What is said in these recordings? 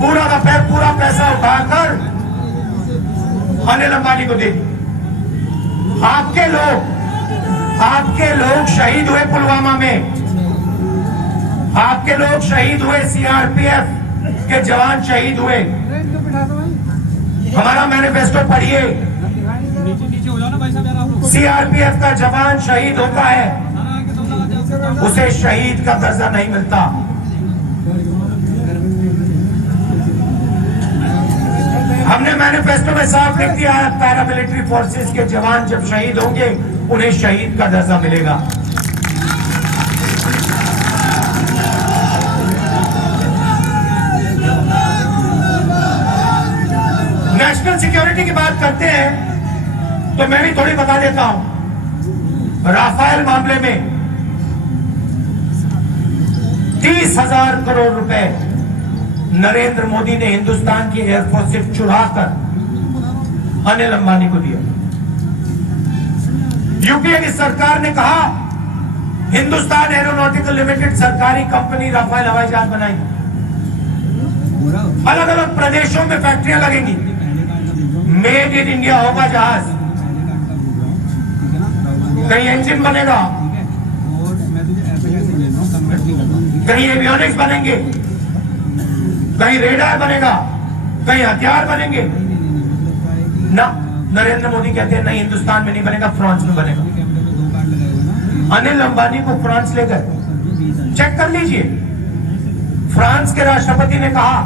पूरा का पूरा पैसा उठाकर अनिल अंबानी को दे। आपके लोग शहीद हुए पुलवामा में, आपके लोग शहीद हुए, सीआरपीएफ के जवान शहीद हुए। हमारा मैनिफेस्टो पढ़िए, सीआरपीएफ का जवान शहीद होता है, उसे शहीद का दर्जा नहीं मिलता। हमने मैनिफेस्टो में साफ लिख दिया है, पैरामिलिट्री फोर्सेस के जवान जब शहीद होंगे उन्हें शहीद का दर्जा मिलेगा। नेशनल सिक्योरिटी की बात करते हैं तो मैं भी थोड़ी बता देता हूं। राफेल मामले में 30,000 करोड़ रुपए नरेंद्र मोदी ने हिंदुस्तान की एयरफोर्स से चुरा कर अनिल अंबानी को दिया। यूपीए की सरकार ने कहा हिंदुस्तान एरोनॉटिकल लिमिटेड सरकारी कंपनी राफेल हवाई जहाज बनाएगी। अलग अलग प्रदेशों में फैक्ट्रियां लगेंगी, मेड इन इंडिया होगा जहाज। कहीं इंजन बनेगा, कहीं एवियोनिक्स बनेंगे, कहीं रेडार बनेगा, कहीं हथियार बनेंगे ना। नरेंद्र मोदी कहते हैं नहीं, हिंदुस्तान में नहीं बनेगा, फ्रांस में बनेगा। अनिल अंबानी को फ्रांस ले गए, चेक कर लीजिए। फ्रांस के राष्ट्रपति ने कहा,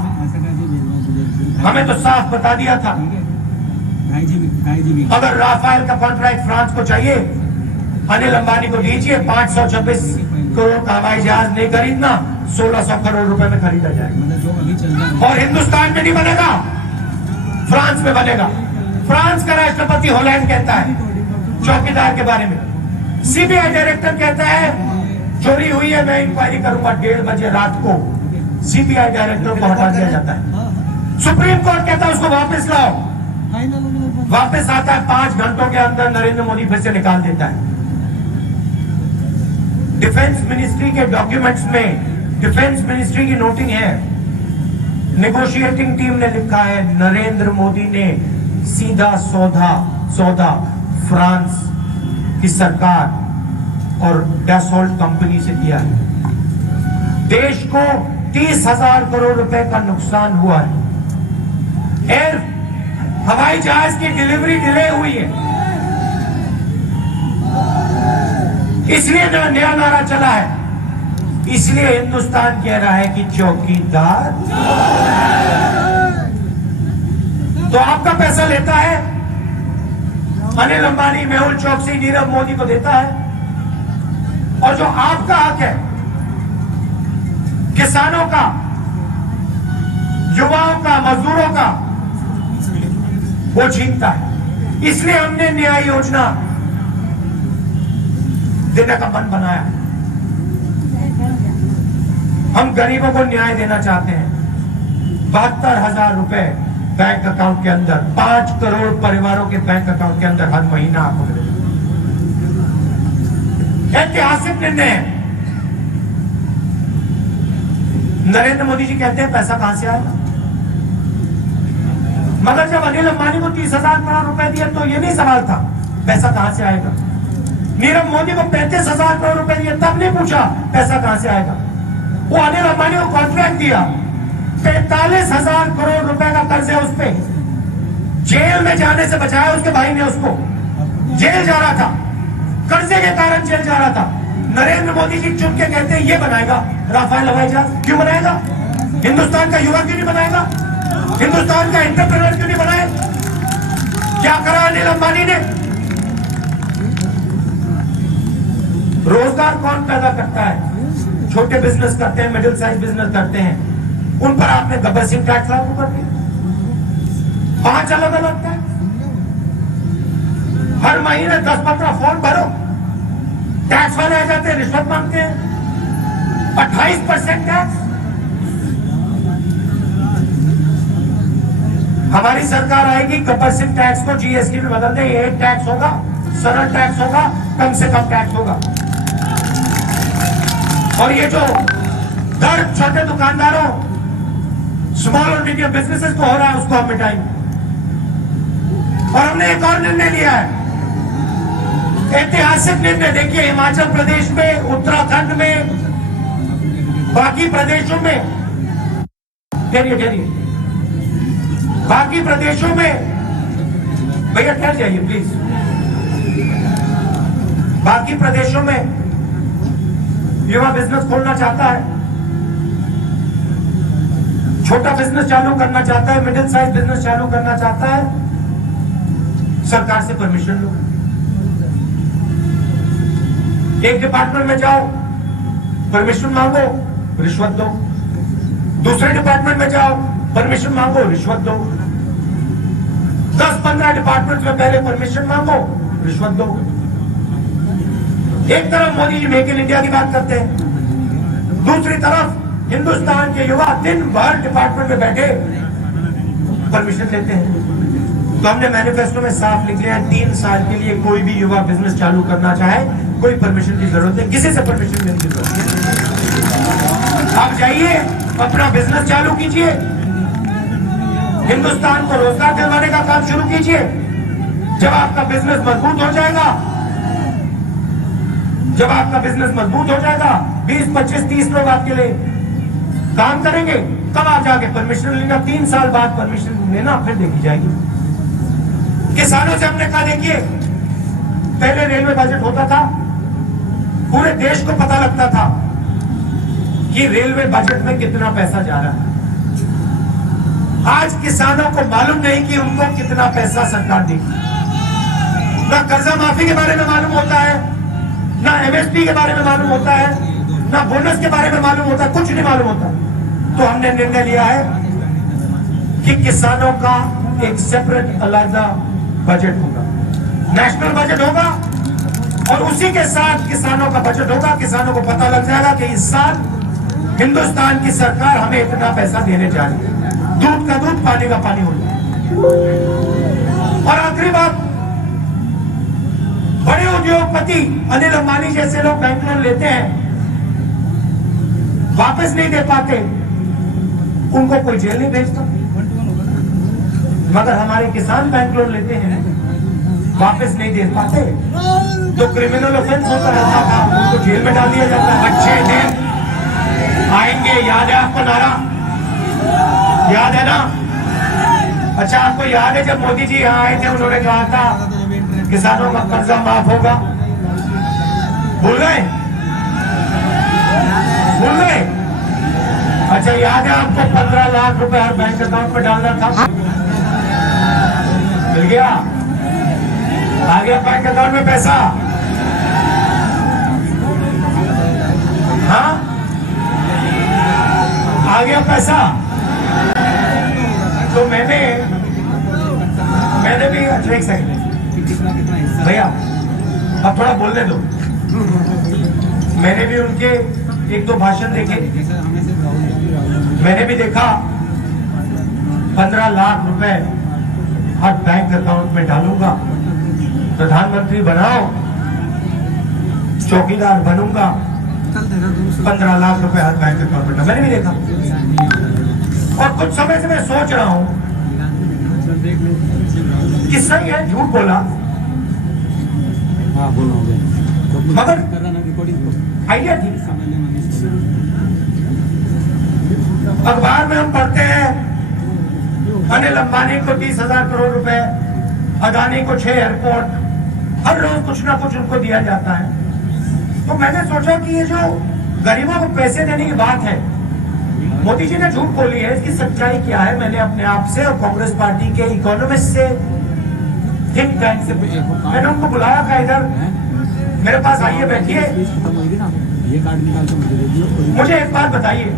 हमें तो साफ बता दिया था अगर राफेल का कॉन्ट्रैक्ट फ्रांस को चाहिए, अनिल अंबानी को दीजिए। 526 करोड़ का हवाई जहाज नहीं खरीदना, 1600 करोड़ रुपए में खरीदा जाएगा। और हिंदुस्तान में नहीं बनेगा, फ्रांस में बनेगा। फ्रांस का राष्ट्रपति हॉलैंड कहता है चौकीदार के बारे में। सीबीआई डायरेक्टर कहता है चोरी हुई है, मैं इंक्वायरी करूंगा। 1:30 बजे रात को सीबीआई डायरेक्टर को हटा दिया जाता है। सुप्रीम कोर्ट कहता है उसको वापस लाओ, वापस आता है। 5 घंटों के अंदर नरेंद्र मोदी फिर से निकाल देता है। डिफेंस मिनिस्ट्री के डॉक्यूमेंट्स में, डिफेंस मिनिस्ट्री की नोटिंग है, नेगोशिएटिंग टीम ने लिखा है नरेंद्र मोदी ने सीधा सौदा फ्रांस की सरकार और डैसोल्ट कंपनी से किया है। देश को 30,000 करोड़ रुपए का नुकसान हुआ है। एयर हवाई जहाज की डिलीवरी डिले हुई है, इसलिए नया नारा चला है। इसलिए हिंदुस्तान कह रहा है कि चौकीदार तो आपका पैसा लेता है, अनिल अंबानी, मेहुल चोकसी, नीरव मोदी को देता है। और जो आपका हक है, किसानों का, युवाओं का, मजदूरों का, वो छीनता है। इसलिए हमने न्याय योजना देने का मन बनाया। हम गरीबों को न्याय देना चाहते हैं। 72,000 रुपए बैंक अकाउंट के अंदर, 5 करोड़ परिवारों के बैंक अकाउंट के अंदर हर महीना आपको मिलेगा। ऐतिहासिक निर्णय है। नरेंद्र मोदी जी कहते हैं पैसा कहां से आएगा, मगर जब अनिल अंबानी को 30,000 करोड़ रुपए दिए तो ये नहीं सवाल था पैसा कहां से आएगा। नीरव मोदी को 35,000 करोड़ रुपए दिए, तब नहीं पूछा पैसा कहां से आएगा। वो अनिल अंबानी को कॉन्ट्रैक्ट दिया, 45,000 करोड़ रुपए का कर्ज है उस पर। जेल में जाने से बचाया उसके भाई ने उसको, जेल जा रहा था, कर्जे के कारण जेल जा रहा था। नरेंद्र मोदी जी चुन के कहते हैं ये बनाएगा राफेल हवाई जहाज। क्यों बनाएगा? हिंदुस्तान का युवा क्यों नहीं बनाएगा? हिंदुस्तान का एंटरप्रेन्योर क्यों नहीं बनाए? क्या करा अनिल अंबानी ने? रोजगार कौन पैदा करता है? छोटे बिजनेस करते हैं, मिडिल साइज बिजनेस करते हैं, उन पर आपने गब्बर सिंह टैक्स लागू कर दिया। 5 अलग अलग टैक्स, हर महीने 10-15 फॉर्म भरो, टैक्स वाले आ जाते हैं, रिश्वत मांगते हैं। 28% टैक्स। हमारी सरकार आएगी, गब्बर सिंह टैक्स को जीएसटी में बदल दे। एक टैक्स होगा, सरल टैक्स होगा, कम से कम टैक्स होगा। और ये जो दर छोटे दुकानदारों, स्मॉल और इनएक्टिविटी ऑफ बिजनेसेस को हो रहा है उसको हम मिटाएंगे। और हमने एक और निर्णय लिया है, ऐतिहासिक निर्णय। देखिए, हिमाचल प्रदेश में, उत्तराखंड में, बाकी प्रदेशों में, बाकी प्रदेशों में, भैया ठहर जाइए प्लीज, बाकी प्रदेशों में युवा बिजनेस खोलना चाहता है, छोटा बिजनेस चालू करना चाहता है, मिडिल साइज बिजनेस चालू करना चाहता है, सरकार से परमिशन लो। एक डिपार्टमेंट में जाओ, परमिशन मांगो, रिश्वत दो। दूसरे डिपार्टमेंट में जाओ, परमिशन मांगो, रिश्वत दो। 10-15 डिपार्टमेंट में पहले परमिशन मांगो, रिश्वत दो। एक तरफ Modi ji make in India की बात करते हैं, दूसरी तरफ हिंदुस्तान के युवा दिन भर डिपार्टमेंट में बैठे परमिशन लेते हैं। तो हमने मैनिफेस्टो में साफ लिख लिया है, 3 साल के लिए कोई भी युवा बिजनेस चालू करना चाहे, कोई परमिशन की जरूरत नहीं, किसी से परमिशन लेने की जरूरत नहीं। आप जाइए, अपना बिजनेस चालू कीजिए, हिंदुस्तान को रोजगार दिलवाने का काम शुरू कीजिए। जब आपका बिजनेस मजबूत हो जाएगा, जब आपका बिजनेस मजबूत हो जाएगा, 20, 25, 30 लोग आपके लिए काम करेंगे, तब आप जाके परमिशन लेना। 3 साल बाद परमिशन लेना, फिर देखी जाएगी। किसानों से हमने कहा, देखिए, पहले रेलवे बजट होता था, पूरे देश को पता लगता था कि रेलवे बजट में कितना पैसा जा रहा है। आज किसानों को मालूम नहीं कि उनको कितना पैसा सरकार देगी। ना कर्जा माफी के बारे में मालूम होता है, ना एमएसपी के बारे में मालूम होता है, ना बोनस के बारे में मालूम होता है, कुछ नहीं मालूम होता। तो हमने निर्णय लिया है कि किसानों का एक सेपरेट अलग बजट होगा, नेशनल बजट होगा, और उसी के साथ किसानों का बजट होगा। किसानों को पता लग जाएगा कि इस साल हिंदुस्तान की सरकार हमें इतना पैसा देने जा रही है। दूध का दूध, पानी का पानी होगा। और आखिरी बात, बड़े उद्योगपति अनिल अंबानी जैसे लोग बैंक लोन लेते हैं, वापस नहीं दे पाते, उनको कोई जेल नहीं भेजता। मगर हमारे किसान बैंक लोन लेते हैं, वापस नहीं दे पाते, तो क्रिमिनल ऑफेंस होता रहता था, उनको जेल में डाल दिया जाता है। अच्छे दिन आएंगे, याद है आपको नारा? याद है ना? अच्छा, आपको याद है जब मोदी जी यहाँ आए थे, उन्होंने कहा था किसानों का कर्जा माफ होगा? भूल गए? भूल गए? अच्छा, याद है आपको 15 लाख रुपए हर बैंक अकाउंट में डालना था? मिल गया? आ गया बैंक अकाउंट में पैसा? हाँ, आ गया पैसा। तो मैंने भी, अच्छा एक सेकंड भैया, अब थोड़ा बोलने दो। मैंने भी उनके 1-2 भाषण देखे, मैंने भी देखा 15 लाख रुपए हर बैंक अकाउंट में डालूंगा, प्रधानमंत्री बनाओ, चौकीदार बनूंगा, 15 लाख रुपए हर बैंक अकाउंट में। मैंने भी देखा, और कुछ समय से मैं सोच रहा हूं कि सही है, झूठ बोला, मगर आइडिया थी। अखबार में हम पढ़ते हैं अनिल अंबानी को 30,000 करोड़ रुपए, अदानी को 6 एयरपोर्ट, हर रोज कुछ ना कुछ उनको दिया जाता है। तो मैंने सोचा कि ये जो गरीबों को पैसे देने की बात है, मोदी जी ने झूठ बोली है, इसकी सच्चाई क्या है? मैंने अपने आप से और कांग्रेस पार्टी के इकोनॉमिस्ट से, थिंक टैंक से, मैंने उनको बुलाया था इधर, मेरे पास आइए, बैठिए, मुझे एक बात बताइए,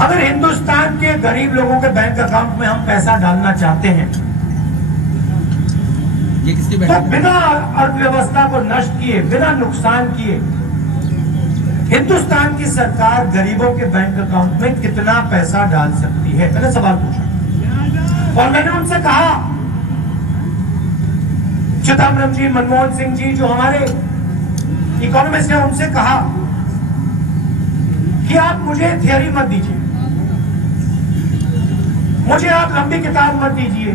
अगर हिंदुस्तान के गरीब लोगों के बैंक अकाउंट में हम पैसा डालना चाहते हैं, तो बिना अर्थव्यवस्था को नष्ट किए, बिना नुकसान किए, हिंदुस्तान की सरकार गरीबों के बैंक अकाउंट में कितना पैसा डाल सकती है? मैंने सवाल पूछा और मैंने उनसे कहा, चिदम्बरम जी, मनमोहन सिंह जी जो हमारे इकोनॉमिस्ट हैं, उनसे कहा कि आप मुझे थियरी मत दीजिए, मुझे आप लंबी किताब मत दीजिए,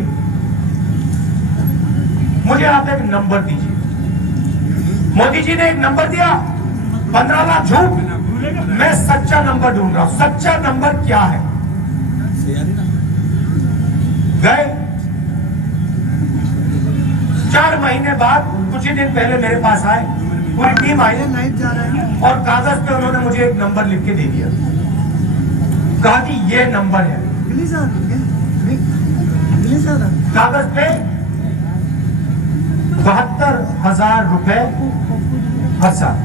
मुझे आप एक नंबर दीजिए। मोदी जी ने एक नंबर दिया 15 लाख, झूठ। मैं सच्चा नंबर ढूंढ रहा हूं। सच्चा नंबर क्या है? गए 4 महीने बाद कुछ ही दिन पहले मेरे पास आए, पूरी टीम आई और कागज पे उन्होंने मुझे एक नंबर लिख के दे दिया। कहा कि ये नंबर है। कागज पे 72,000 रुपए हर साल,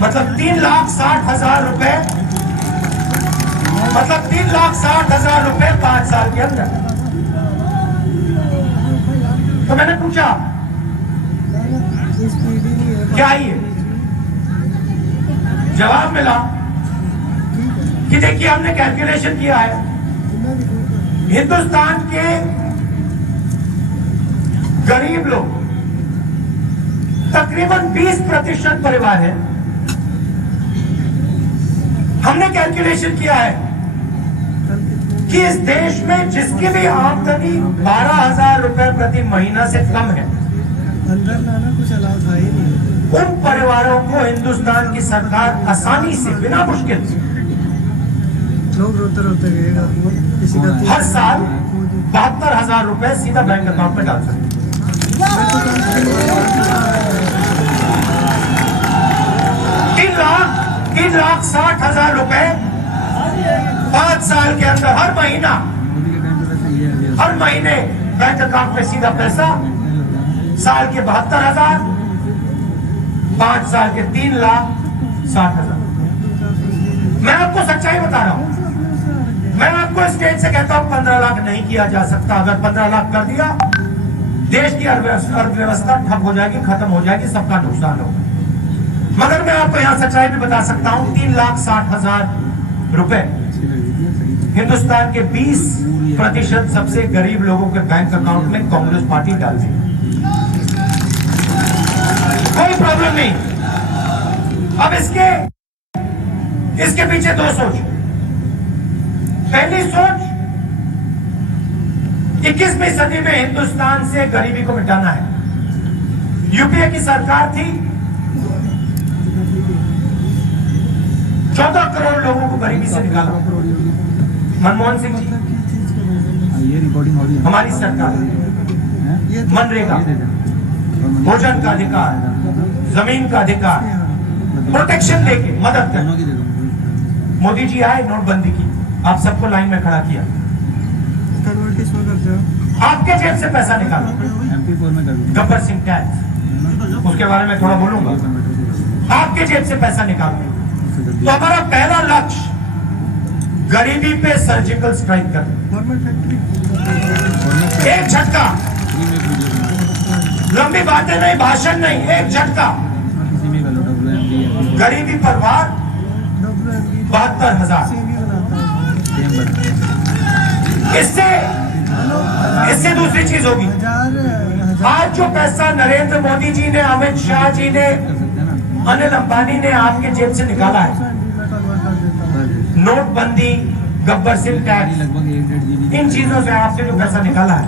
मतलब 3,60,000 रुपए, मतलब 3,60,000 रुपए 5 साल के अंदर। तो मैंने पूछा क्या ये? जवाब मिला कि देखिए हमने कैलकुलेशन किया है, हिंदुस्तान के गरीब लोग तकरीबन 20% परिवार है। हमने कैलकुलेशन किया है कि इस देश में जिसकी भी आमदनी 12,000 रुपए प्रति महीना से कम है, अंदर लाना कुछ अलाउ था ही नहीं। उन परिवारों को हिंदुस्तान की सरकार आसानी से, बिना मुश्किल से लोग रोते रोते गएगा, किसी का हर साल 72,000 रुपए सीधा बैंक अकाउंट में डाल सकते। 3,60,000 रुपए 5 साल के अंदर, हर महीने बैंक अकाउंट में सीधा पैसा। साल के 72,000, 5 साल के 3,60,000। मैं आपको सच्चाई बता रहा हूं। मैं आपको स्टेज से कहता हूं 15 लाख नहीं किया जा सकता। अगर 15 लाख कर दिया, देश की अर्थव्यवस्था ठप हो जाएगी, खत्म हो जाएगी, सबका नुकसान होगा। मगर मैं आपको यहां सच्चाई भी बता सकता हूं, 3,60,000 रुपए हिंदुस्तान के 20% सबसे गरीब लोगों के बैंक अकाउंट में कांग्रेस पार्टी डाल दी। कोई प्रॉब्लम नहीं। अब इसके पीछे 2 सोच। पहली सोच, 21वीं सदी में हिंदुस्तान से गरीबी को मिटाना है। यूपीए की सरकार थी, 14 करोड़ लोगों को गरीबी से निकाला। मनमोहन सिंह जी, ये रिकॉर्डिंग हो रही है। हमारी सरकार, मनरेगा, भोजन का अधिकार, जमीन का अधिकार, प्रोटेक्शन देके मदद कर। मोदी जी आए, नोटबंदी की, आप सबको लाइन में खड़ा किया, आपके जेब से पैसा निकाला। MP4 में कर दूं। गब्बर सिंह टैक्स, उसके बारे में थोड़ा बोलूंगा। आपके जेब से पैसा निकाला। तो हमारा पहला लक्ष्य गरीबी पे सर्जिकल स्ट्राइक करना। एक झटका, लंबी बातें नहीं, भाषण नहीं, एक झटका। गरीबी पर वार 72,000। इससे दूसरी चीज होगी। आज जो पैसा नरेंद्र मोदी जी ने, अमित शाह जी ने, अनिल अंबानी ने आपके जेब से निकाला है, नोटबंदी, गब्बर सिंह टैक्स, इन चीजों से आपसे जो पैसा निकाला है,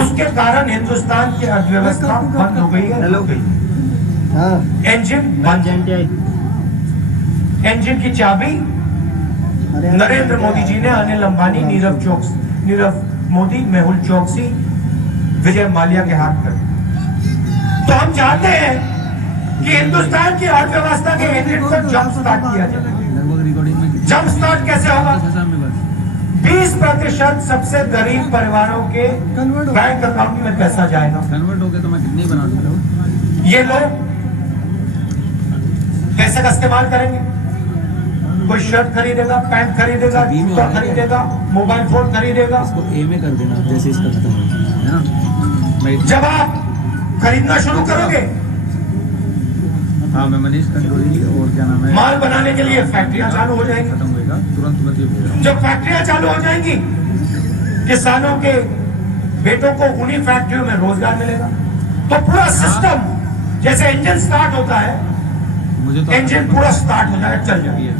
उसके कारण हिंदुस्तान की अर्थव्यवस्था बंद हो गई है। इंजन बंद। इंजन की चाबी नरेंद्र मोदी जी ने, अनिल अंबानी, नीरव मोदी, मेहुल चौकसी, विजय माल्या के हाथ कर। तो हम चाहते हैं कि हिंदुस्तान की अर्थव्यवस्था के इंजन को जंप स्टार्ट किया जाए। जंप स्टार्ट कैसे होगा? 20% सबसे गरीब परिवारों के बैंक अकाउंट में पैसा जाएगा। कन्वर्ट हो गया तो मैं कितनी बना दूंगा? ये लोग पैसे का इस्तेमाल करेंगे। कोई शर्ट खरीदेगा, पैंट खरीदेगा, जूता खरीदेगा, मोबाइल फोन खरीदेगा। इसको ए में कर देना, जैसे इसका खत्म है ना। जब आप खरीदना शुरू करोगे, हाँ, मैं मनीष कंट्रोली, और क्या नाम है, माल बनाने के लिए फैक्ट्रियां चालू हो जाएंगी। खत्म होएगा तुरंत ये बोल रहा हूँ। जब फैक्ट्रियां चालू हो जाएंगी, किसानों के बेटों को उन्हीं फैक्ट्रियों में रोजगार मिलेगा। तो पूरा सिस्टम, जैसे इंजन स्टार्ट होता है, मुझे तो इंजन पूरा स्टार्ट हो जाएगा, चल जाएगा।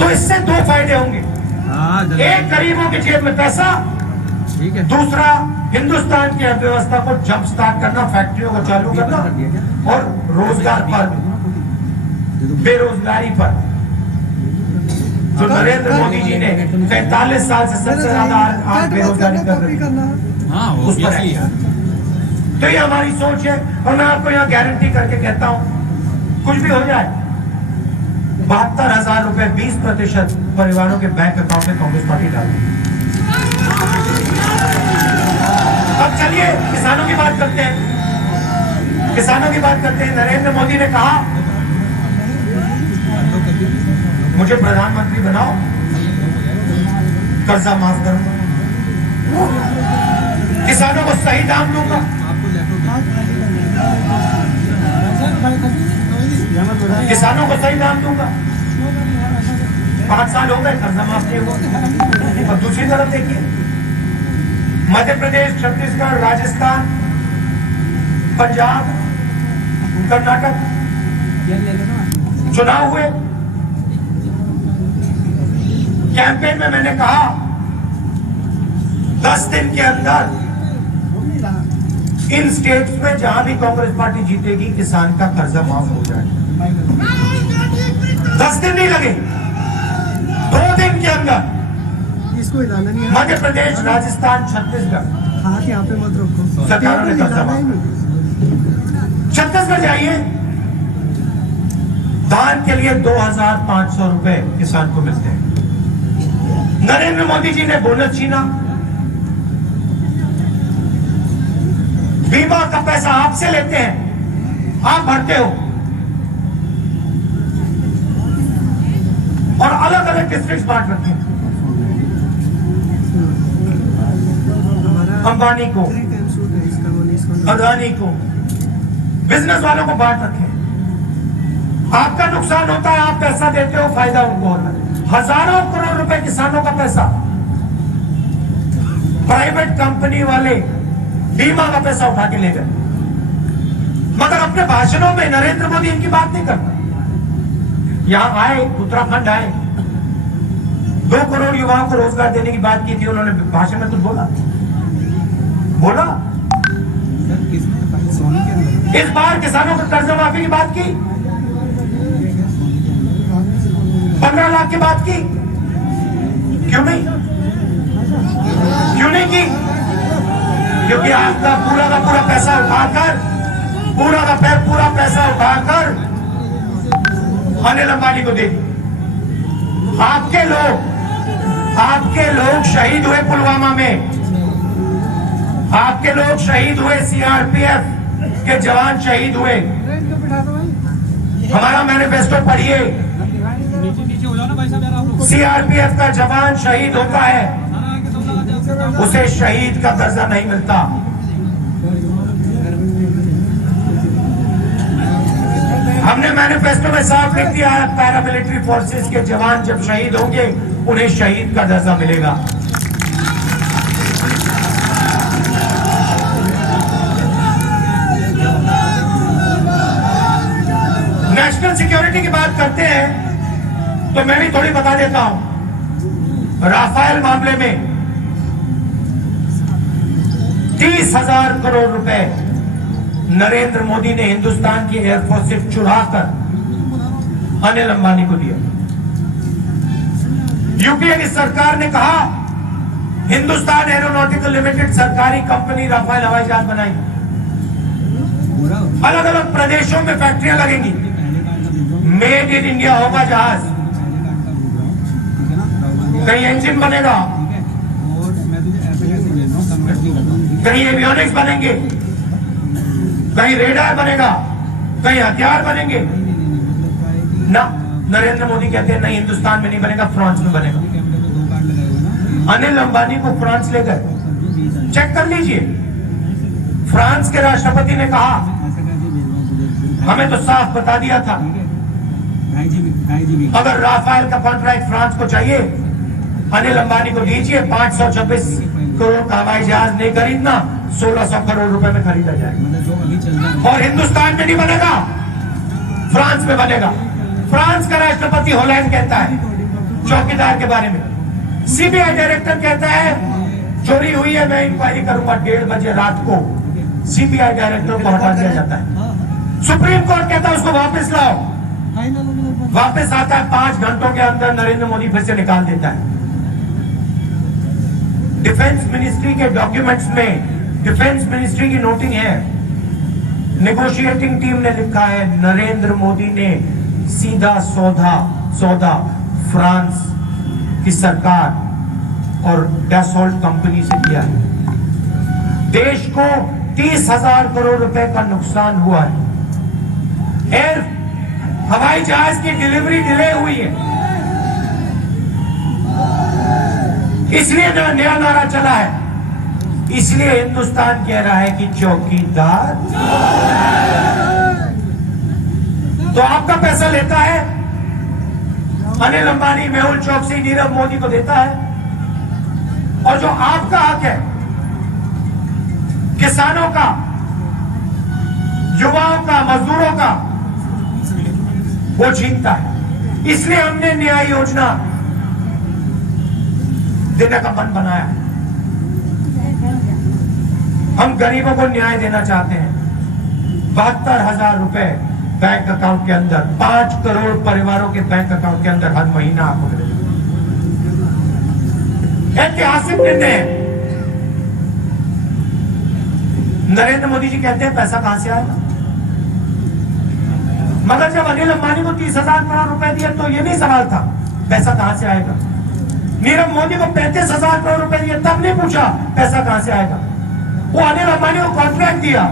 तो इससे दो फायदे होंगे। हाँ जल्दी। एक, गरीबों की जेब में पैसा, ठीक है। दूसरा, हिंदुस्तान की अर्थव्यवस्था को जंप स्टार्ट करना, फैक्ट्रियों को चालू करना और रोजगार पर, बेरोजगारी पर जो नरेंद्र मोदी जी ने 45 साल से सबसे ज्यादा आज बेरोजगारी कर रही है, हाँ उस पर है। तो ये हमारी सोच है और मैं आपको यहाँ गारंटी करके कहता हूँ, कुछ भी हो जाए, 72,000 रुपए 20% परिवारों के बैंक अकाउंट में कांग्रेस पार्टी डालेगी। अब चलिए किसानों की बात करते हैं। किसानों की बात करते हैं। नरेंद्र मोदी ने कहा मुझे प्रधानमंत्री बनाओ, कर्जा माफ करूंगा, किसानों को सही दाम दूंगा। किसानों को सही दाम दूंगा। 5 साल हो गए कर्जा माफ नहीं हुआ। और दूसरी तरफ देखिए, मध्य प्रदेश, छत्तीसगढ़, राजस्थान, पंजाब, कर्नाटक चुनाव हुए। कैंपेन में मैंने कहा 10 दिन के अंदर इन स्टेट्स में जहां भी कांग्रेस पार्टी जीतेगी, किसान का कर्जा माफ हो जाएगा। 10 दिन नहीं लगे, 2 दिन के अंदर इसको हिलाना नहीं है। मध्य प्रदेश, राजस्थान, छत्तीसगढ़ हाथ यहाँ पे मत रखो। सरकारों ने कर्जा माफ। छत्तीसगढ़ जाइए, धान के लिए 2,500 रुपए किसान को मिलते हैं। नरेंद्र मोदी जी ने बोनस छीना, बीमा का पैसा आपसे लेते हैं, आप भरते हो और अलग अलग डिस्ट्रिक्ट बांट रखे हैं। अंबानी को, अदानी को, बिजनेस वालों को बांट रखे हैं। आपका नुकसान होता है, आप पैसा देते हो, फायदा उनको होता है। हजारों करोड़ रुपए किसानों का पैसा प्राइवेट कंपनी वाले बीमा का पैसा उठा के ले गए, मगर अपने भाषणों में नरेंद्र मोदी इनकी बात नहीं करता। यहां आए, उत्तराखंड आए, 2 करोड़ युवाओं को रोजगार देने की बात की थी उन्होंने, भाषण में कुछ बोला? इस बार किसानों को कर्ज माफी की बात की, 15 लाख की बात की, क्यों नहीं? क्यों नहीं की? क्योंकि आपका पूरा का पूरा पैसा उठाकर, पूरा पैसा उठाकर अनिल अंबानी को दे दिया। आपके लोग शहीद हुए पुलवामा में, आपके लोग शहीद हुए, सीआरपीएफ के जवान शहीद हुए। हमारा मैनिफेस्टो पढ़िए, सीआरपीएफ का जवान शहीद होता है, उसे शहीद का दर्जा नहीं मिलता। हमने मैनिफेस्टो में साफ लिख दिया है, पैरामिलिट्री फोर्सेस के जवान जब शहीद होंगे, उन्हें शहीद का दर्जा मिलेगा। नेशनल सिक्योरिटी की बात करते हैं तो मैं भी थोड़ी बता देता हूं। राफेल मामले में 30,000 करोड़ रुपए नरेंद्र मोदी ने हिंदुस्तान की एयरफोर्स से चुराकर अनिल अंबानी को दिया। यूपीए की सरकार ने कहा हिंदुस्तान एरोनॉटिकल लिमिटेड सरकारी कंपनी राफेल हवाई जहाज बनाई, अलग अलग प्रदेशों में फैक्ट्रियां लगेंगी, मेड इन इंडिया होगा जहाज। कहीं इंजन बनेगा, कहीं एवियोनिक्स बनेंगे, कहीं रेडार बनेगा, कहीं हथियार बनेंगे ना। नरेंद्र मोदी कहते हैं नहीं, हिंदुस्तान में नहीं बनेगा, फ्रांस में बनेगा। अनिल अंबानी को फ्रांस ले गए, चेक कर लीजिए। फ्रांस के राष्ट्रपति ने कहा, हमें तो साफ बता दिया था, अगर राफेल का कॉन्ट्रैक्ट फ्रांस को चाहिए, अनिल अंबानी को दीजिए, 526 करोड़ का हवाई जहाज नहीं खरीदना, 1600 करोड़ रुपए में खरीदा जाएगा। और हिंदुस्तान में नहीं बनेगा, फ्रांस में बनेगा। फ्रांस का राष्ट्रपति हॉलैंड कहता है चौकीदार के बारे में। सीबीआई डायरेक्टर कहता है चोरी हुई है, मैं इंक्वायरी करूंगा। 1:30 बजे रात को सीबीआई डायरेक्टर को हटा दिया जाता है। सुप्रीम कोर्ट कहता है उसको वापस लाओ, वापस आता है। 5 घंटों के अंदर नरेंद्र मोदी फिर से निकाल देता है। डिफेंस मिनिस्ट्री के डॉक्यूमेंट्स में डिफेंस मिनिस्ट्री की नोटिंग है, नेगोशिएटिंग टीम ने लिखा है नरेंद्र मोदी ने सीधा सौदा फ्रांस की सरकार और डैसोल्ट कंपनी से किया है। देश को 30,000 करोड़ रुपए का नुकसान हुआ है। एयर हवाई जहाज की डिलीवरी डिले हुई है, इसलिए नया नारा चला है। इसलिए हिंदुस्तान कह रहा है कि चौकीदार तो आपका पैसा लेता है, अनिल अंबानी, मेहुल चोकसी, नीरव मोदी को देता है, और जो आपका हक है किसानों का, युवाओं का, मजदूरों का, वो छीनता है। इसलिए हमने न्याय योजना देने का मन बनाया है। हम गरीबों को न्याय देना चाहते हैं। 72,000 रुपए बैंक अकाउंट के अंदर, 5 करोड़ परिवारों के बैंक अकाउंट के अंदर हर महीना आपको मिलेगा। ऐतिहासिक निर्णय है। नरेंद्र मोदी जी कहते हैं पैसा कहां से आएगा, मगर जब अनिल अंबानी को 30,000 करोड़ रुपए दिए तो ये नहीं सवाल था पैसा कहां से आएगा। नीरव मोदी को 35,000 करोड़ रुपए दिए तब नहीं पूछा पैसा कहां से आएगा। वो अनिल अंबानी को कॉन्ट्रैक्ट दिया,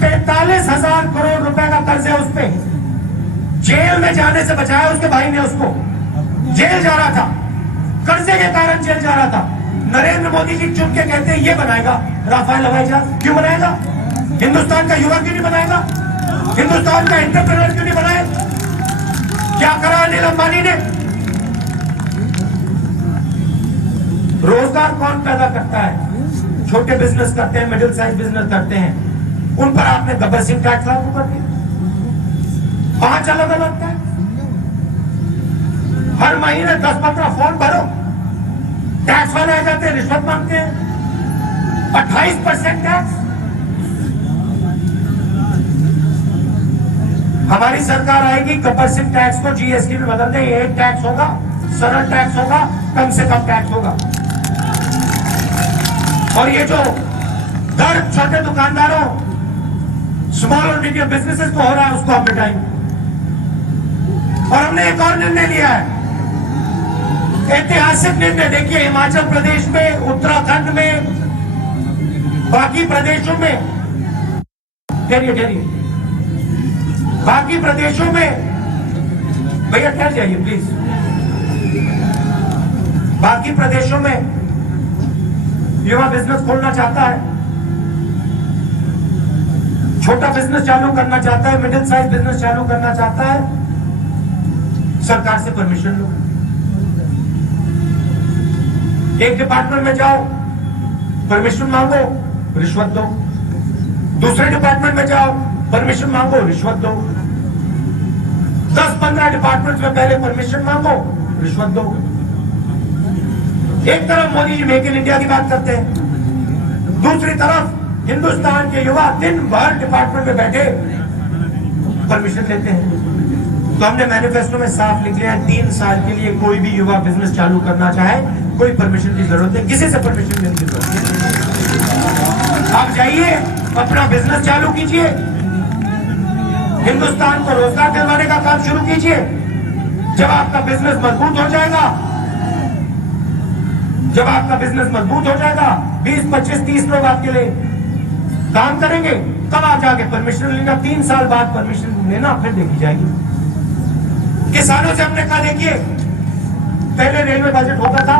45,000 करोड़ रुपए का कर्ज है उस पे, जेल में जाने से बचाया उसके भाई ने उसको। जेल जा रहा था, कर्जे के कारण जेल जा रहा था। नरेंद्र मोदी जी चुप के कहते हैं ये बनाएगा राफेल हवाई जहाज। क्यों बनाएगा? हिंदुस्तान का युवा क्यों नहीं बनाएगा? हिंदुस्तान का एंटरप्रेन्योर क्यों नहीं बनाए? क्या करा अनिल अंबानी ने? रोजगार कौन पैदा करता है? छोटे बिजनेस करते हैं, मिडिल साइज बिजनेस करते हैं, उन पर आपने गब्बर सिंह टैक्स लागू कर दिया। 5 अलग-अलग टैक्स, हर महीने 10-15 फॉर्म भरो, टैक्स वाले आ जाते हैं, रिश्वत मांगते हैं। 28% टैक्स। हमारी सरकार आएगी, गब्बर सिंह टैक्स को जीएसटी में बदल देंगे। एक टैक्स होगा, सरल टैक्स होगा, कम से कम टैक्स होगा। और ये जो घर छोटे दुकानदारों, स्मॉल और मीडियम बिजनेसेस को हो रहा है, उसको हम मिटाएंगे। और हमने एक और निर्णय लिया है, ऐतिहासिक निर्णय। देखिए, हिमाचल प्रदेश में, उत्तराखंड में, बाकी प्रदेशों में, बाकी प्रदेशों में, भैया ठहर जाइए प्लीज। बाकी प्रदेशों में युवा बिजनेस खोलना चाहता है, छोटा बिजनेस चालू करना चाहता है, मिडिल साइज बिजनेस चालू करना चाहता है, सरकार से परमिशन लो। एक डिपार्टमेंट में जाओ, परमिशन मांगो, रिश्वत दो। दूसरे डिपार्टमेंट में जाओ, परमिशन मांगो, रिश्वत दो। 10-15 डिपार्टमेंट में पहले परमिशन मांगो, रिश्वत दो। एक तरफ Modi ji make in India की बात करते हैं, दूसरी तरफ हिंदुस्तान के युवा दिन भर डिपार्टमेंट में बैठे परमिशन लेते हैं। तो हमने मैनिफेस्टो में साफ लिख लिया है, 3 साल के लिए कोई भी युवा बिजनेस चालू करना चाहे, कोई परमिशन की जरूरत नहीं, किसी से परमिशन लेने की जरूरत नहीं। आप जाइए, अपना बिजनेस चालू कीजिए, हिंदुस्तान को रोजगार दिलवाने का काम शुरू कीजिए। जब आपका बिजनेस मजबूत हो जाएगा, 20-25-30 लोग आपके लिए काम करेंगे, तब आप जाके परमिशन लेना। 3 साल बाद परमिशन लेना, फिर देखी जाएगी। किसानों से हमने कहा, देखिए, पहले रेलवे बजट होता था,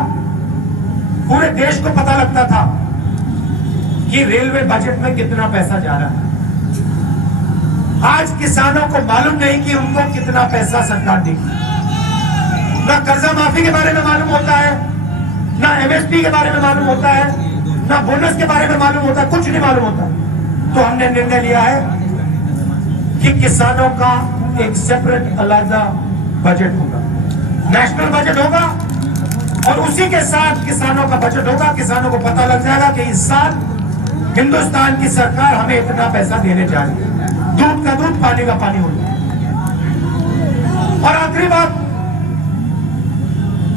पूरे देश को पता लगता था कि रेलवे बजट में कितना पैसा जा रहा है। आज किसानों को मालूम नहीं कि उनको कितना पैसा सरकार देगी। ना कर्जा माफी के बारे में मालूम होता है, ना एमएसपी के बारे में मालूम होता है, ना बोनस के बारे में मालूम होता है, कुछ नहीं मालूम होता। तो हमने निर्णय लिया है कि किसानों का एक सेपरेट अलग बजट होगा, नेशनल बजट होगा, और उसी के साथ किसानों का बजट होगा। किसानों को पता लग जाएगा कि इस साल हिंदुस्तान की सरकार हमें इतना पैसा देने जा रही है। दूध का दूध, पानी का पानी होगा। और आखिरी बात,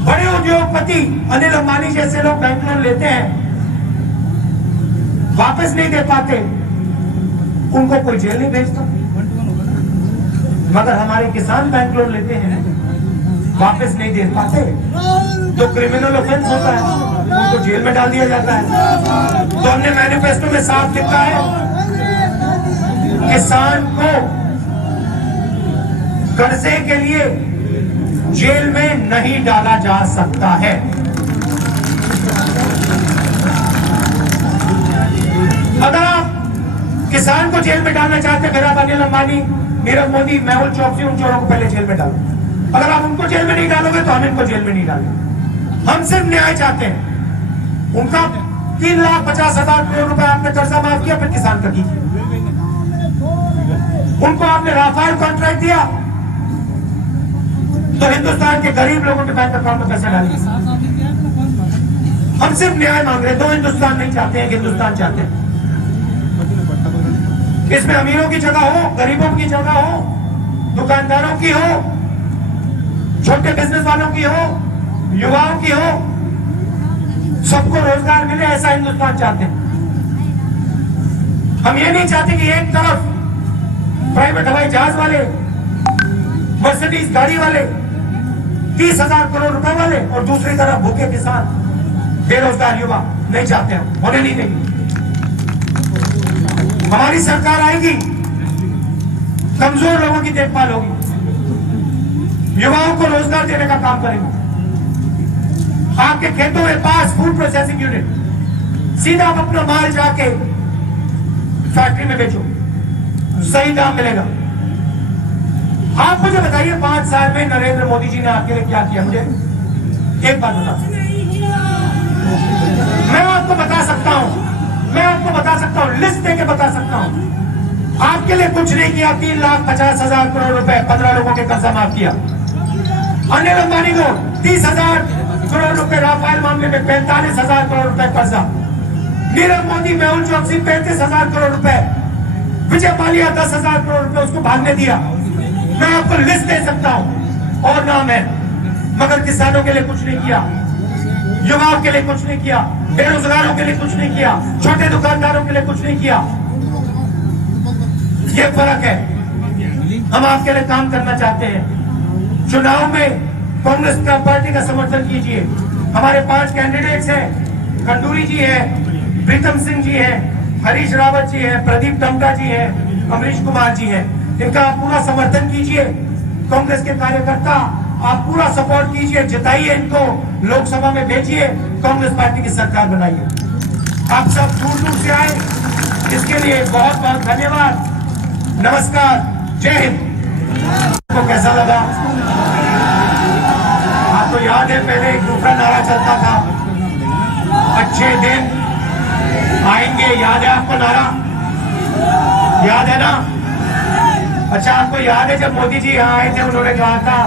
बड़े उद्योगपति अनिल अंबानी जैसे लोग बैंक लोन लेते हैं, वापस नहीं दे पाते, उनको कोई जेल नहीं भेजता। मगर हमारे किसान बैंक लोन लेते हैं, वापस नहीं दे पाते, तो क्रिमिनल ऑफेंस होता है, उनको जेल में डाल दिया जाता है। तो हमने मैनिफेस्टो में साफ लिखा है, किसान को कर्जे के लिए जेल में नहीं डाला जा सकता है। अगर आप किसान को जेल में डालना चाहते, मेरा अनिल अंबानी, नीरव मोदी, मेहुल चौकसी, उन चोरों को पहले जेल में डालो। अगर आप उनको जेल में नहीं डालोगे तो हम इनको जेल में नहीं डालेंगे। हम सिर्फ न्याय चाहते हैं। उनका 3,50,000 करोड़ रुपए आपने कर्जा माफ किया, फिर किसान का कीजिए। उनको आपने राफेल कॉन्ट्रैक्ट दिया, तो हिंदुस्तान के गरीब लोगों के बैंक अकाउंट में पैसे डालिए। हम सिर्फ न्याय मांग रहे हैं, दो हिंदुस्तान नहीं चाहते हैं, हिंदुस्तान चाहते हैं। इसमें अमीरों की जगह हो, गरीबों की जगह हो, दुकानदारों की हो, छोटे बिजनेस वालों की हो, युवाओं की हो, सबको रोजगार मिले, ऐसा हिंदुस्तान चाहते हैं। हम ये नहीं चाहते कि एक तरफ प्राइवेट हवाई जहाज वाले, मर्सिडीज गाड़ी वाले, 30,000 करोड़ रुपए वाले, और दूसरी तरफ भूखे किसान, बेरोजगार युवा। नहीं चाहते हम, होने नहीं देंगे। हमारी सरकार आएगी, कमजोर लोगों की देखभाल होगी, युवाओं को रोजगार देने का काम करेंगे। आपके खेतों में पास फूड प्रोसेसिंग यूनिट, सीधा आप अपना माल जाके फैक्ट्री में बेचो, सही दाम मिलेगा। आप मुझे बताइए, 5 साल में नरेंद्र मोदी जी ने आपके लिए क्या किया? मुझे एक बात बता। मैं आपको बता सकता हूं, लिस्ट देके बता सकता हूं। आपके लिए कुछ नहीं किया। 3,50,000 करोड़ रुपए 15 लोगों के कर्जा माफ किया। अनिल अंबानी को 30,000 करोड़ रुपए राफेल मामले में, 45,000 करोड़ रुपए कर्जा। नीरव मोदी, मेहुल चौकसी 35,000 करोड़ रुपए। विजय माल्या 10,000 करोड़ रुपए उसको भागने दिया। मैं आपको लिस्ट दे सकता हूं और नाम है, मगर किसानों के लिए कुछ नहीं किया, युवाओं के लिए कुछ नहीं किया, बेरोजगारों के लिए कुछ नहीं किया, छोटे दुकानदारों के लिए कुछ नहीं किया। ये फर्क है। हम आपके लिए काम करना चाहते हैं। चुनाव में कांग्रेस का पार्टी का समर्थन कीजिए। हमारे 5 कैंडिडेट्स हैं। खंडूरी जी है, प्रीतम सिंह जी है, हरीश रावत जी है, प्रदीप टमटा जी है, अमरीश कुमार जी है। इनका आप पूरा समर्थन कीजिए। कांग्रेस के कार्यकर्ता आप पूरा सपोर्ट कीजिए, जिताइए इनको, लोकसभा में भेजिए, कांग्रेस पार्टी की सरकार बनाइए। आप सब दूर दूर से आए, इसके लिए बहुत बहुत धन्यवाद। नमस्कार, जय हिंद। आपको कैसा लगा? आपको याद है पहले एक दूसरा नारा चलता था, अच्छे दिन आएंगे, याद है आपको नारा? याद है ना? अच्छा, आपको याद है जब मोदी जी यहाँ आए थे, उन्होंने कहा था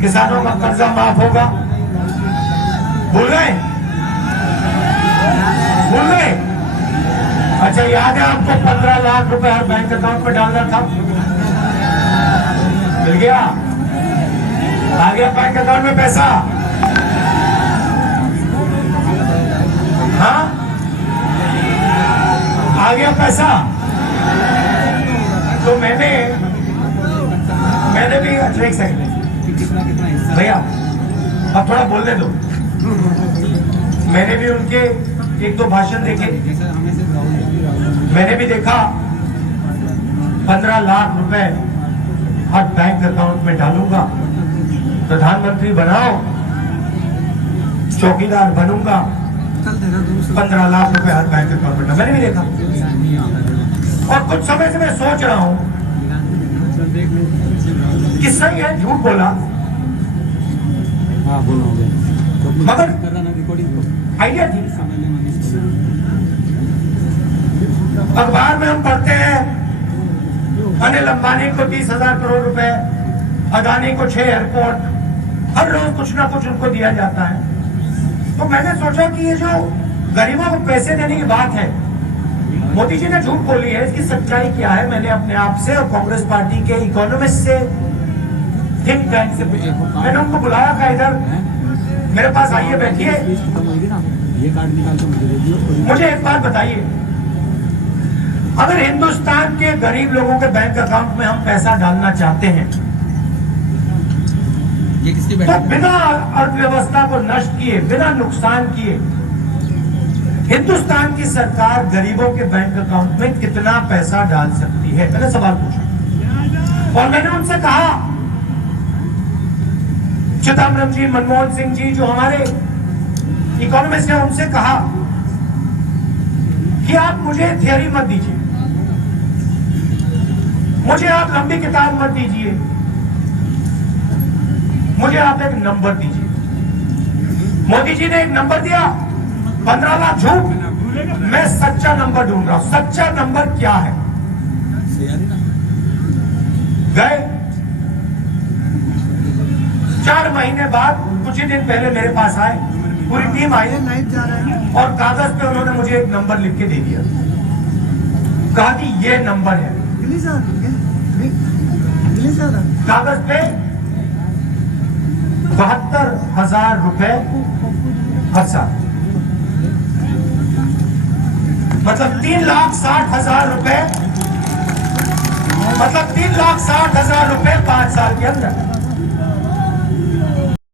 किसानों का कर्जा माफ होगा? भूल गए? भूल गए? अच्छा, याद है आपको 15 लाख रुपए हर बैंक अकाउंट में डालना था? मिल गया? आ गया बैंक अकाउंट में पैसा? हाँ, आ गया पैसा? तो मैंने भी, अच्छा एक सेकंड भैया, अब थोड़ा बोलने दो। मैंने भी उनके 1-2 भाषण देखे। मैंने भी देखा 15 लाख रुपए हर बैंक अकाउंट में डालूंगा, प्रधानमंत्री बनाओ, चौकीदार बनूंगा, 15 लाख रुपए हर बैंक अकाउंट में। मैंने भी देखा और कुछ समय से मैं सोच रहा हूं कि सही है, झूठ बोला, मगर आइडिया थी। अखबार में हम पढ़ते हैं अनिल अंबानी को 30,000 करोड़ रुपए, अदानी को 6 एयरपोर्ट, हर रोज कुछ ना कुछ उनको दिया जाता है। तो मैंने सोचा कि ये जो गरीबों को पैसे देने की बात है, मोदी जी ने झूठ बोली है, इसकी सच्चाई क्या है। मैंने अपने आप से और कांग्रेस पार्टी के इकोनॉमिस्ट से, थिंक टैंक से पूछा, मैंने उनको बुलाया था इधर, मेरे पास आइए, बैठिए, ये कार्ड निकाल के मुझे दे दियो। मुझे एक बात बताइए, अगर हिंदुस्तान के गरीब लोगों के बैंक अकाउंट में हम पैसा डालना चाहते हैं ये किसकी तो बैठक? बिना अर्थव्यवस्था को नष्ट किए, बिना नुकसान किए, हिंदुस्तान की सरकार गरीबों के बैंक अकाउंट में कितना पैसा डाल सकती है? मैंने सवाल पूछा और मैंने उनसे कहा, चिदम्बरम जी, मनमोहन सिंह जी जो हमारे इकोनॉमिस्ट हैं, उनसे कहा कि आप मुझे थियरी मत दीजिए, मुझे आप लंबी किताब मत दीजिए, मुझे आप एक नंबर दीजिए। मोदी जी ने एक नंबर दिया, 15 लाख झूठ, मैं सच्चा नंबर ढूंढ रहा हूं। सच्चा नंबर क्या है? गए 4 महीने बाद, कुछ ही दिन पहले मेरे पास आए, पूरी टीम आई लाइट जा रहा है। और कागज पे उन्होंने मुझे एक नंबर लिख के दे दिया, कहा कि ये नंबर है। दिल्ली से आ रहा है क्या? दिल्ली से आ रहा है। कागज पे 72,000 रुपए हर साल, मतलब 3,60,000 रुपए, मतलब 3,60,000 रुपए 5 साल के अंदर।